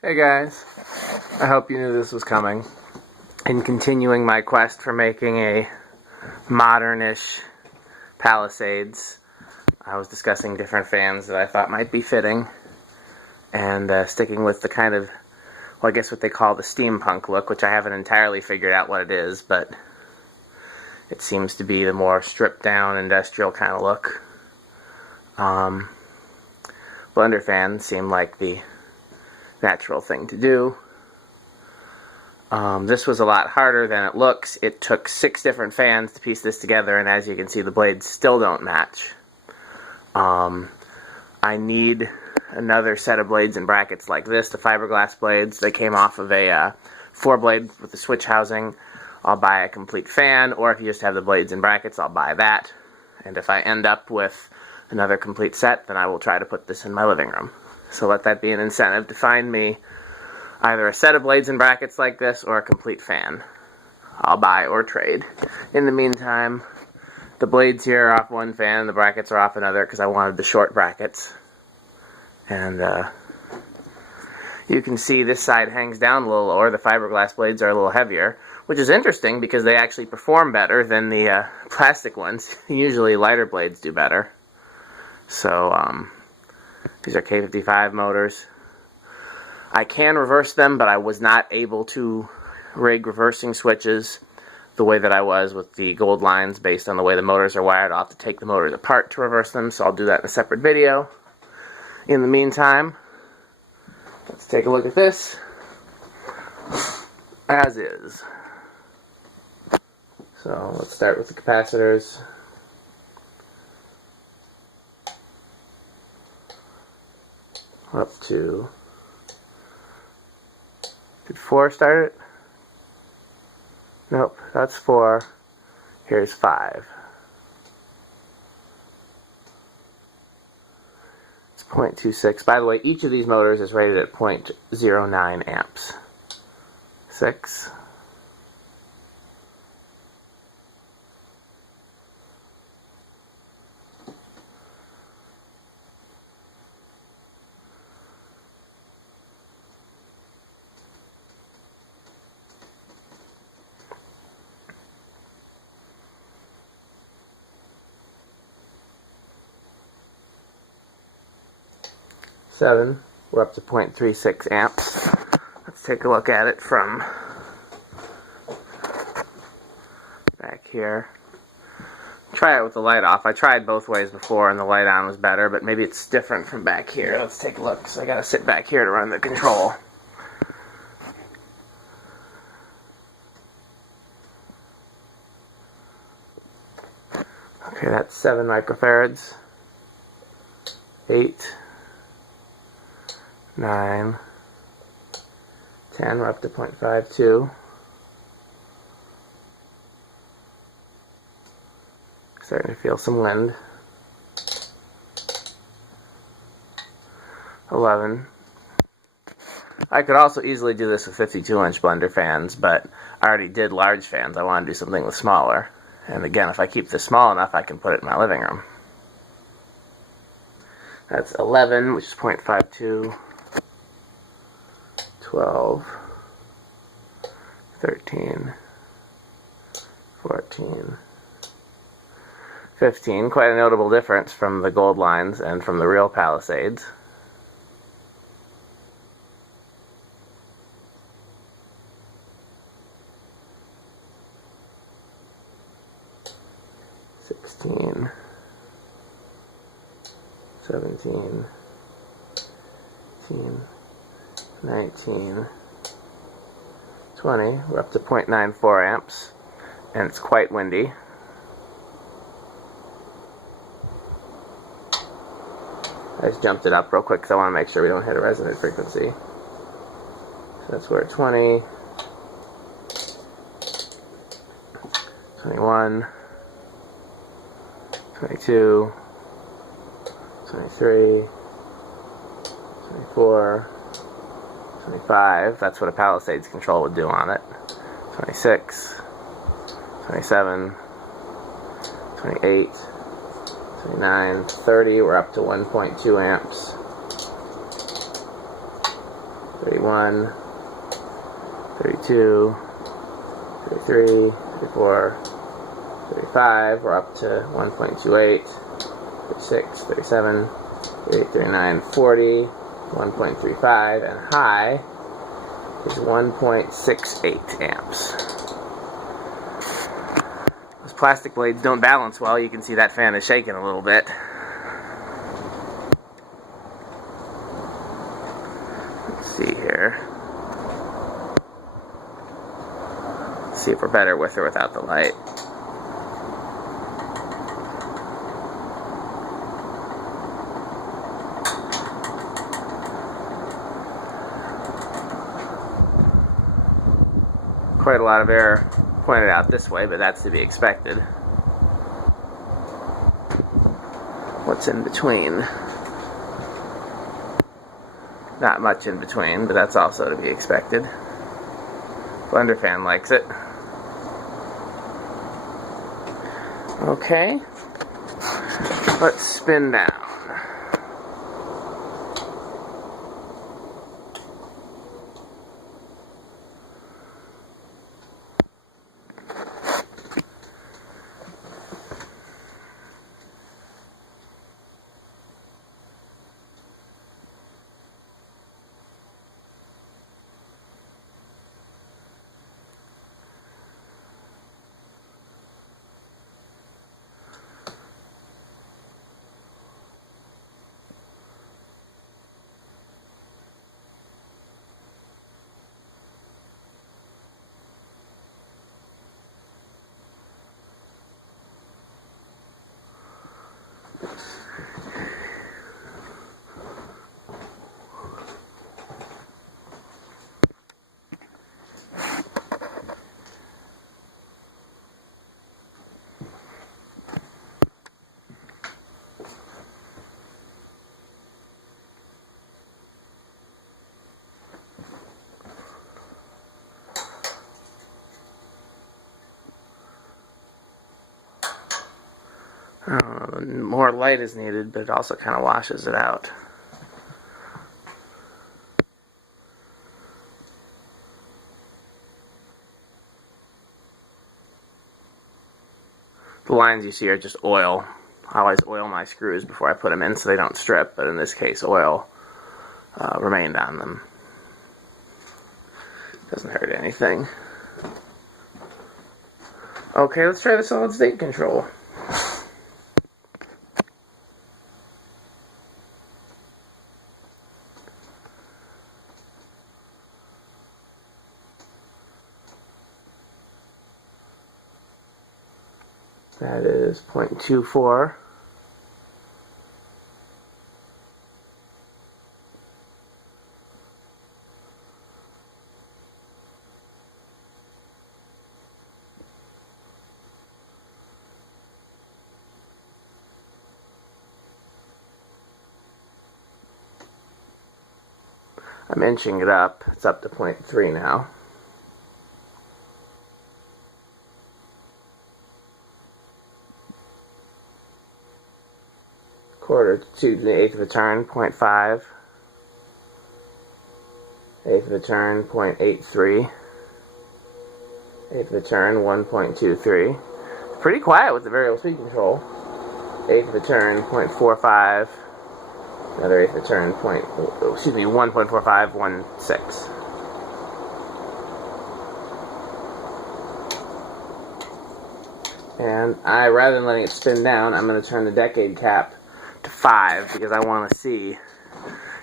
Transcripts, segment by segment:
Hey guys, I hope you knew this was coming. In continuing my quest for making a modern-ish Palisades, I was discussing different fans that I thought might be fitting, and sticking with the kind of, well, I guess what they call the steampunk look, which I haven't entirely figured out what it is, but it seems to be the more stripped-down industrial kind of look. Blenderfan seemed like the natural thing to do. This was a lot harder than it looks. It took 6 different fans to piece this together, and as you can see, the blades still don't match. I need another set of blades and brackets like this, the fiberglass blades. They came off of a 4-blade with the switch housing. I'll buy a complete fan, or if you just have the blades and brackets, I'll buy that. And if I end up with another complete set, then I will try to put this in my living room. So let that be an incentive to find me either a set of blades and brackets like this or a complete fan. I'll buy or trade. In the meantime, the blades here are off one fan and the brackets are off another because I wanted the short brackets. And you can see this side hangs down a little lower. The fiberglass blades are a little heavier, which is interesting because they actually perform better than the plastic ones. Usually lighter blades do better. So, these are K55 motors. I can reverse them, but I was not able to rig reversing switches the way that I was with the gold lines based on the way the motors are wired. I'll have to take the motors apart to reverse them, so I'll do that in a separate video. In the meantime, let's take a look at this as is. So let's start with the capacitors. Up to, did 4 start it? Nope, that's 4. Here's 5. It's 0.26. By the way, each of these motors is rated at 0.09 amps. 6. 7, we're up to 0.36 amps. Let's take a look at it from back here. Try it with the light off. I tried both ways before and the light on was better, but maybe it's different from back here. Let's take a look. So I gotta sit back here to run the control. Okay, that's 7 microfarads. 8. 9, 10, we're up to 0.52. Starting to feel some wind. 11. I could also easily do this with 52-inch blender fans, but I already did large fans. I want to do something with smaller. And again, if I keep this small enough, I can put it in my living room. That's 11, which is 0.52. 12, 13, 14, 15. Quite a notable difference from the gold lines and from the real Palisades. 16, 17, 18, 19, 20, we're up to 0.94 amps, and it's quite windy. I just jumped it up real quick because I want to make sure we don't hit a resonant frequency. So that's where 20, 21, 22, 23, 24, 25, that's what a Palisades control would do on it. 26, 27, 28, 29, 30, we're up to 1.2 amps. 31, 32, 33, 34, 35, we're up to 1.28, 36, 37, 38, 39, 40, 1.35, and high is 1.68 amps. Those plastic blades don't balance well. You can see that fan is shaking a little bit. Let's see here. Let's see if we're better with or without the light. Quite a lot of air pointed out this way, but that's to be expected. What's in between? Not much in between, but that's also to be expected. Blenderfan likes it. Okay, let's spin down. More light is needed, but it also kind of washes it out. The lines you see are just oil. I always oil my screws before I put them in so they don't strip, but in this case oil remained on them. Doesn't hurt anything. Okay, let's try the solid state control. That is 0.24. I'm inching it up. It's up to 0.3 now. Quarter to the eighth of a turn, 0.5. Eighth of a turn, 0.83. Eighth of a turn, 1.23. Pretty quiet with the variable speed control. Eighth of a turn, 0.45. Another eighth of a turn, 1.4516. And rather than letting it spin down, I'm going to turn the decade cap to 5 because I want to see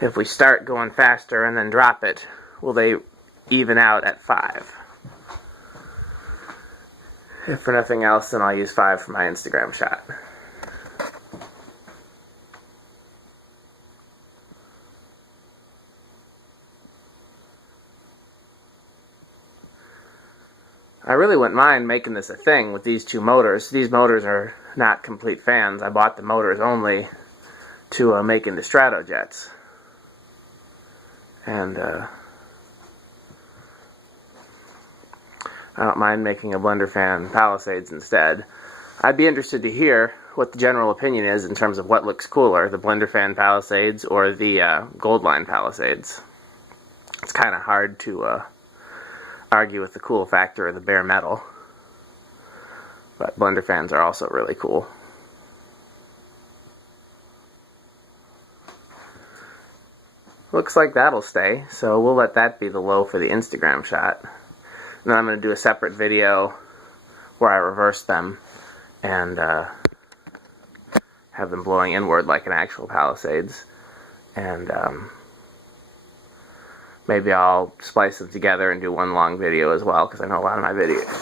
if we start going faster and then drop it, will they even out at 5? If for nothing else, then I'll use 5 for my Instagram shot. I really wouldn't mind making this a thing with these two motors. These motors are not complete fans. I bought the motors only to make into Stratojets. And I don't mind making a Blenderfan Palisades instead. I'd be interested to hear what the general opinion is in terms of what looks cooler, the Blenderfan Palisades or the Goldline Palisades. it's kind of hard to argue with the cool factor of the bare metal. But blender fans are also really cool. Looks like that'll stay, so we'll let that be the low for the Instagram shot. And then I'm going to do a separate video where I reverse them and have them blowing inward like an actual Palisades. And maybe I'll splice them together and do one long video as well, because I know a lot of my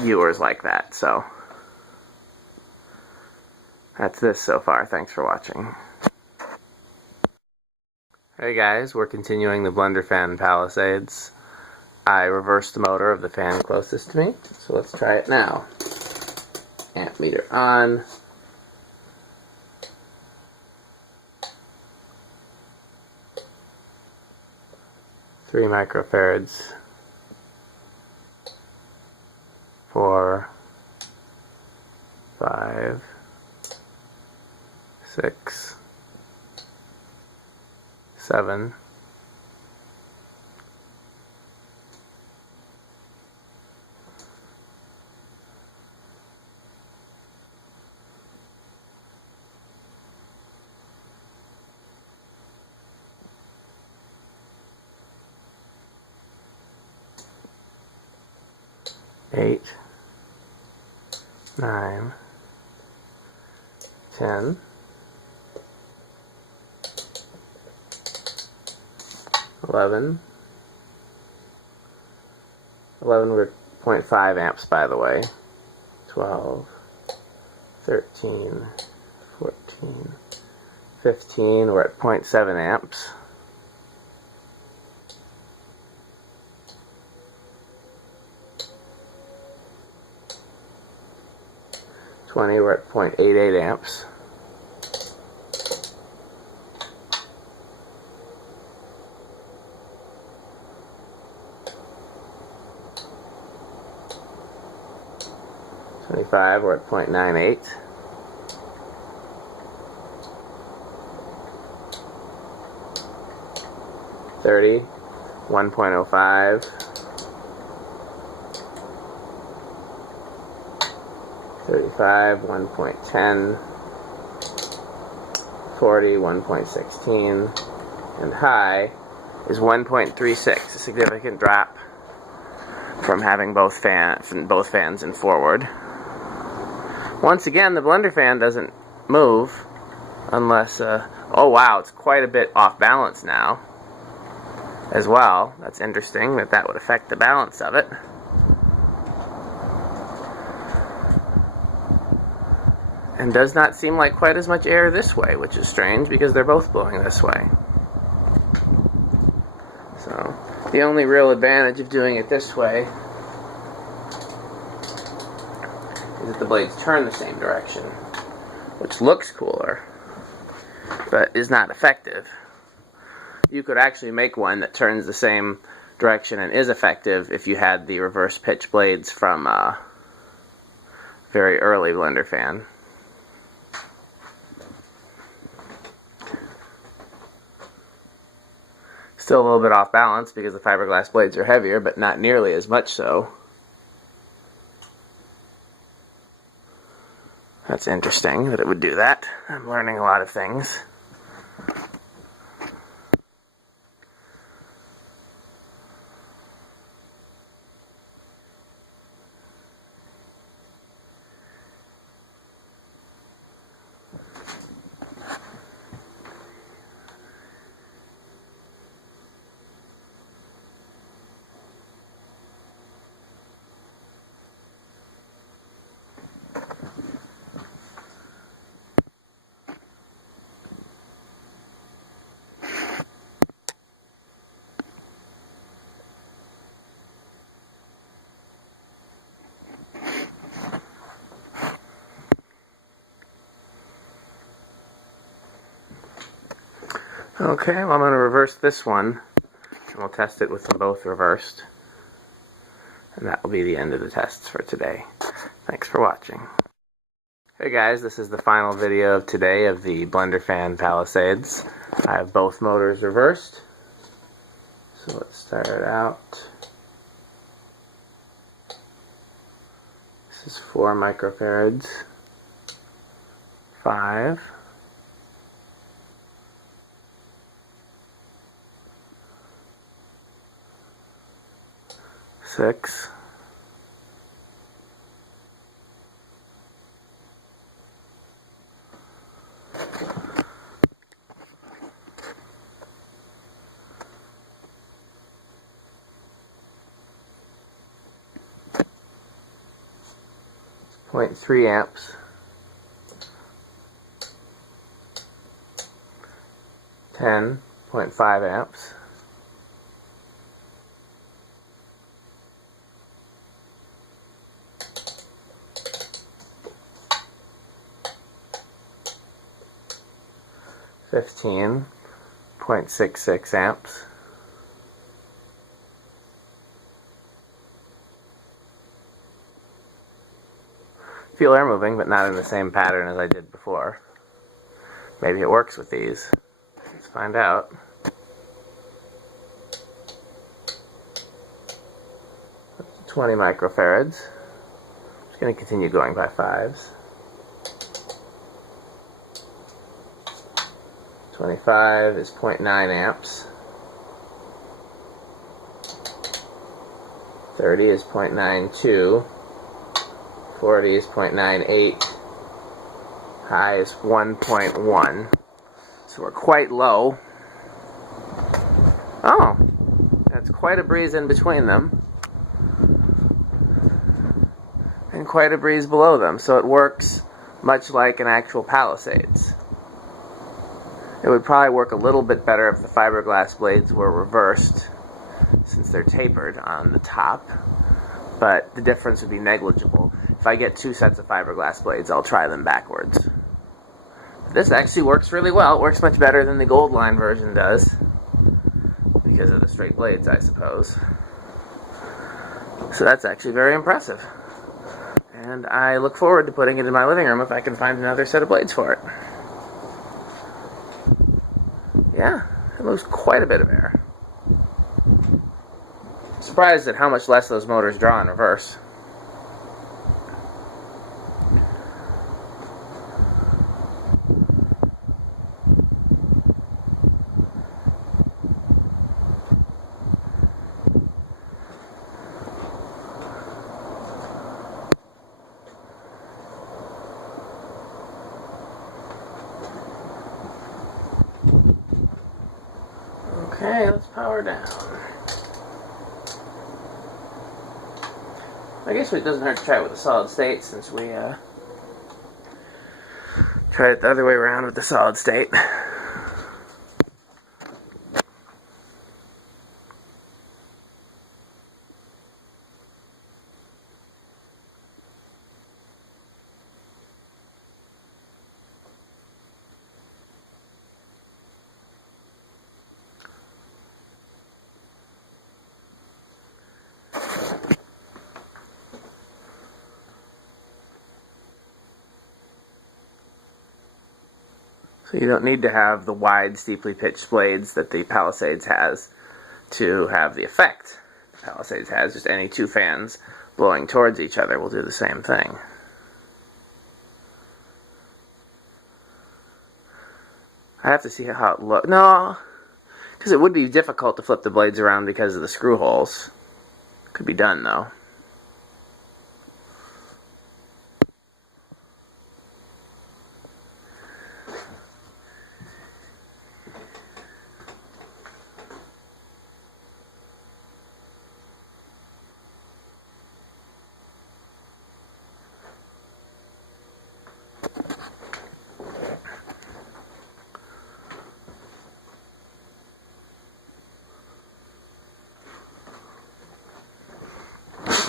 viewers like that. So that's this so far. Thanks for watching. Hey guys, we're continuing the Blenderfan Palisades. I reversed the motor of the fan closest to me, so let's try it now. Amp meter on. Three microfarads. 4, 5, 6, 7, 8, 9, 10, 11. 11 were 0.5 amps, by the way. 12, 13, 14, 15. We're at 0.7 amps. 20, we're at 0.88 amps. 25, we're at 0.98. 30, 1.05. 35, 1.10. 40, 1.16. And high is 1.36, a significant drop from having both fans in forward. Once again, the Blenderfan doesn't move unless, oh wow, it's quite a bit off balance now as well. That's interesting that would affect the balance of it. And does not seem like quite as much air this way, which is strange because they're both blowing this way. So, the only real advantage of doing it this way is that the blades turn the same direction, which looks cooler, but is not effective. You could actually make one that turns the same direction and is effective if you had the reverse pitch blades from very early Blenderfan. Still a little bit off balance because the fiberglass blades are heavier, but not nearly as much so. That's interesting that it would do that. I'm learning a lot of things. Okay, well, I'm going to reverse this one, and we'll test it with them both reversed. And that will be the end of the tests for today. Thanks for watching. Hey guys, this is the final video of today of the Blenderfan Palisades. I have both motors reversed. So let's start it out. This is 4 microfarads. 5. 6. 0.3 amps. 10.5 amps. 15.66 amps. Feel air moving, but not in the same pattern as I did before. Maybe it works with these. Let's find out. That's 20 microfarads. I'm just going to continue going by 5s. 25 is 0.9 amps. 30 is 0.92. 40 is 0.98. High is 1.1. So we're quite low. Oh, that's quite a breeze in between them. And quite a breeze below them. So it works much like an actual Palisades. It would probably work a little bit better if the fiberglass blades were reversed, since they're tapered on the top, but the difference would be negligible. If I get 2 sets of fiberglass blades, I'll try them backwards. This actually works really well. It works much better than the gold line version does, because of the straight blades, I suppose. So that's actually very impressive. And I look forward to putting it in my living room if I can find another set of blades for it. Yeah, it moves quite a bit of air. Surprised at how much less those motors draw in reverse. Okay, let's power down. I guess it doesn't hurt to try it with a solid state, since we tried it the other way around with the solid state. So you don't need to have the wide, steeply pitched blades that the Palisades has to have the effect the Palisades has. Just any 2 fans blowing towards each other will do the same thing. I have to see how it looks. No, because it would be difficult to flip the blades around because of the screw holes. Could be done, though.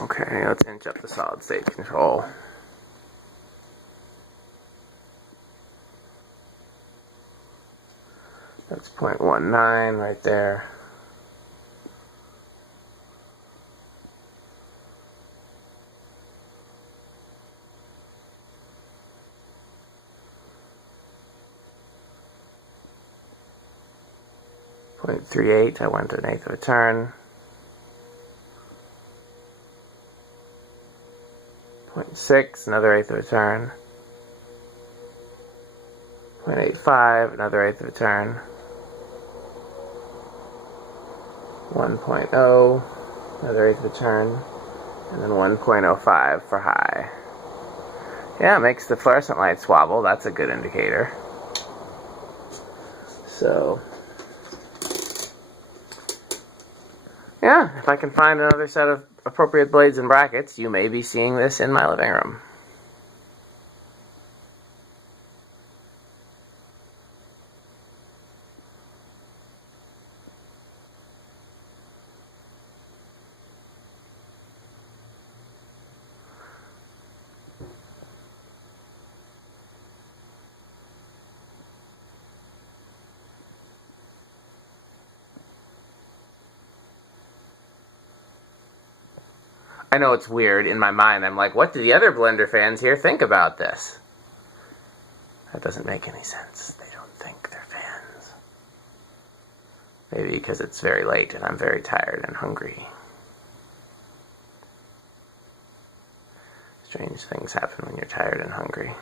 Okay, let's inch up the solid state control. That's 0.19 right there. 0.38, I went 1/8 of a turn. 0.6, another 1/8 of a turn. 0.85, another 1/8 of a turn. 1.0, another 1/8 of a turn. And then 1.05 for high. Yeah, it makes the fluorescent light swabble. That's a good indicator. So, yeah, if I can find another set of appropriate blades and brackets, you may be seeing this in my living room. I know it's weird. In my mind, I'm like, what do the other Blender fans here think about this? That doesn't make any sense. They don't think they're fans. Maybe because it's very late and I'm very tired and hungry. Strange things happen when you're tired and hungry.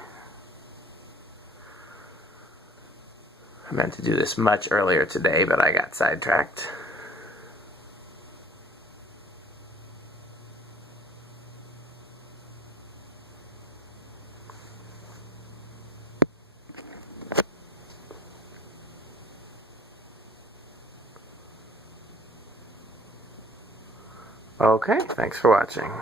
I meant to do this much earlier today, but I got sidetracked. Okay, thanks for watching.